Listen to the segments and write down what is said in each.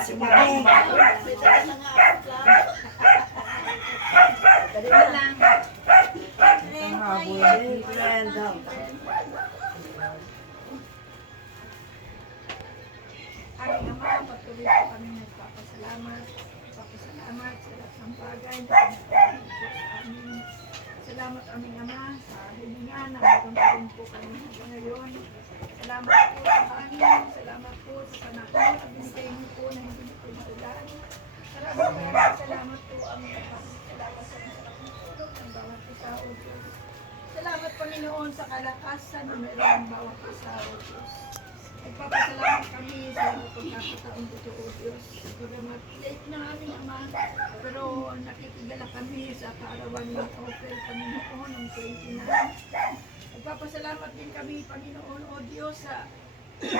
Dali lang. Ang habol ni Brenda. Aming Ama, patuloy po kami nagpapasalamat. Nagpapasalamat sa lahat ng bagay na pinagpapalagay po sa amin. Salamat aming Ama sa hininga na meron pa rin po kami hanggang ngayon. Salamat po sa hangin. Salamat po sa panahon na binigay niyo po na hindi niyo po maulan. Maraming salamat po aming Ama. Salamat sa masarap na tulog ng bawat isa o Diyos. Salamat Panginoon sa kalakasan na meron ng bawat isa o Diyos. Nagpapasalamat kami sa pagkakataong ito o Diyos. Salamat late na aming Ama, pero nakikigala kami sa kaarawan ng Ophel, Panginoon, ng 29. Nagpapasalamat din kami, Panginoon, o Diyos, sa 38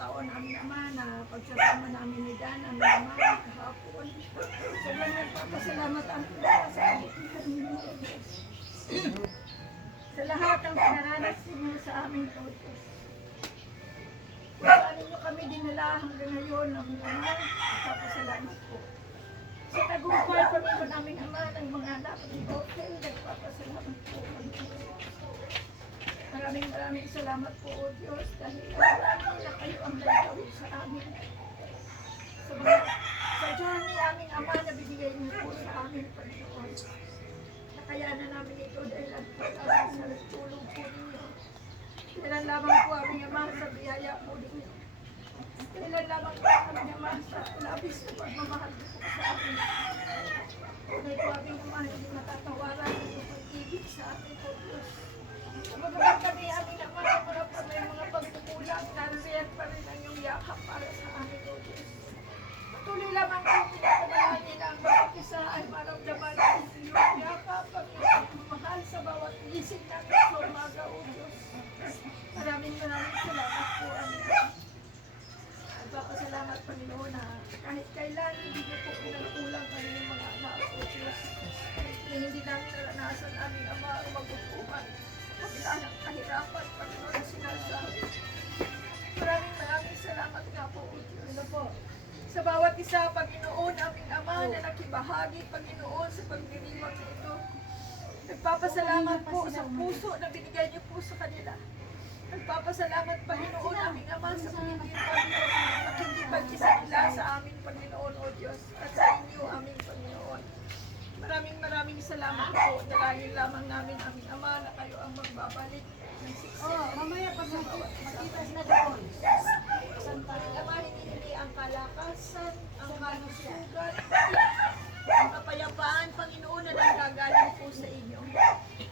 taon aming Ama na pagsasama namin ni Dan, aming Ama, kahapon. Sobrang nagpapasalamat ang Ama sa amin, Panginoon, o Diyos. Sa lahat ng pinaranasin niyo sa aming o Diyos. Paano niyo kami dinala hanggang ngayon, aming Ama, nagpapasalamat po. Sa tagumpay Panginoon aming Ama ng mga anak ni Ophel, nagpapasalamat po. Maraming salamat po o Diyos dahil alam na kayo ang nagawin sa amin. Sa journey aming Ama na binigay niyo po sa amin, Panginoon. Nakayanan namin ito dahil ang pag-aral sa tulong po ninyo. Kailan lamang po aming Ama sa biyaya po ninyo. Kailan lamang po aming Ama sa labis na pagmamahal po sa amin. Kailan po aming Ama hindi matatawaran ang pag-ibig sa amin po Diyos. Magawa kami aming Ama na mga pa may mga pagkukulang, nariyan pa rin ang iyong yakap para sa amin po Diyos. Patuloy lamang po pinapanalangin ang bawat isa ay maramdaman ang iyong yakap at mahal sa bawat gising namin sa umaga o Diyos. Maraming salamat po aming Ama. Nagpapasalamat Panginoon na kahit kailan hindi niyo po pinagkulang ang inyong mga anak o Diyos. Hindi namin naranasan aming Ama ang magutuman. Kabila ng kahirapan, Panginoon, na sinasabi. Maraming salamat nga po o Diyos. Ano po? Sa bawat isa, Panginoon, aming Ama na nakibahagi, Panginoon, sa pagdiriwang ito. Nagpapasalamat po sa puso na binigay niyo po sa kanila. Nagpapasalamat, Panginoon, aming Ama, sa pagiging Panginoon, nakikipag isa nila sa aming Panginoon, O Diyos, at sa inyo, aming Panginoon. Maraming salamat po. Dalangin lamang namin, aming Ama, na kayo ang magbabalik ng siksa. Mamaya pag makita na doon. Aming Ama, hindi ang kalakasan, ang kalusugan, ang kapayapaan, Panginoon, na nanggagaling po sa inyo.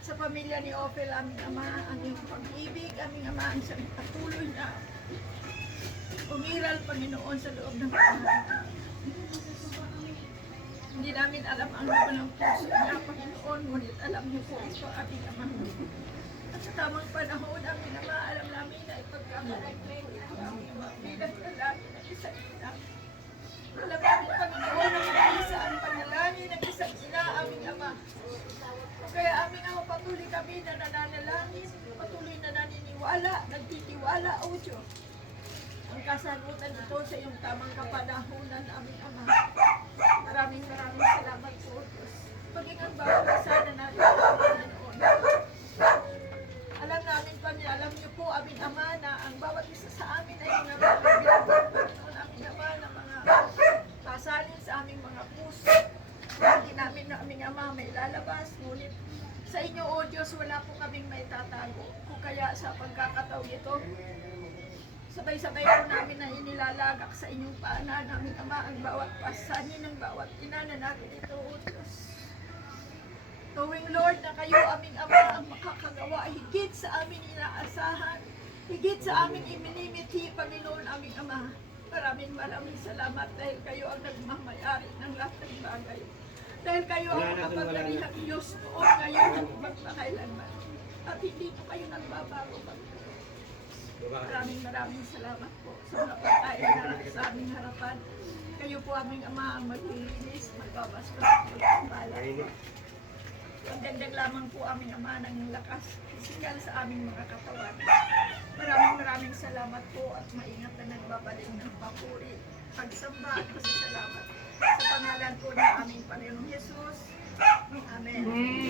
Sa pamilya ni Ophel, aming Ama, ang iyong pag-ibig, aming Ama, ang isang patuloy na umiral, Panginoon, sa loob ng pamilya. Hindi namin alam ang laman ng puso niya, Panginoon, ngunit alam niyo po ito, aming Ama. At sa tamang panahon, aming Ama, alam namin na ipagkakalag po ito, aming Ama, bilang lalaki ng isang ina. Alam namin, Panginoon, ang isa ang panalangin ng isang ina, aming Ama. Kaya aming Ama, patuloy kami na nananalangin, patuloy na naniniwala, nagtitiwala, O Diyos. Ang kasagutan ito sa iyong tamang kapanahunan, aming Ama. Maraming salamat po, Diyos. Paging ang bawat isa na natin, Panginoon. Alam namin, Panginoon, alam niyo po, aming Ama, na ang bawat isa sa amin ay mga Panginoon, aming Ama, na mga pasalin sa aming mga puso. Hindi namin na aming Ama may lalabas, ngunit sa inyo, O Diyos, wala po kaming may tatago. Kung kaya sa pagkakataon ito, sabay-sabay po namin na inilalagak sa inyong paanan, aming Ama, ang bawat pasanin ng bawat ina na natin ito, O Diyos. Knowing, Lord, na kayo, aming Ama, ang makakagawa higit sa amin inaasahan, higit sa amin iminimiti, Panginoon, aming Ama. Maraming salamat dahil kayo ang nagmamayari ng lahat ng bagay. Dahil kayo ang makapangyarihang Diyos noon, ngayon, at magpakailanman. At hindi po kayo nagbabago, Panginoon. Maraming salamat po sa mga pagkain na sa aming harapan. Kayo po aming Ama ang maglilinis, magbabastos, magpapala. Ang dagdag lamang po aming Ama ng lakas, sigal sa aming mga katawan. Maraming salamat. pasasalamat po at maingat na nagbabalik ng papuri, pagsamba at pasasalamat sa pangalan po ng aming Panginoong Jesus. Amen.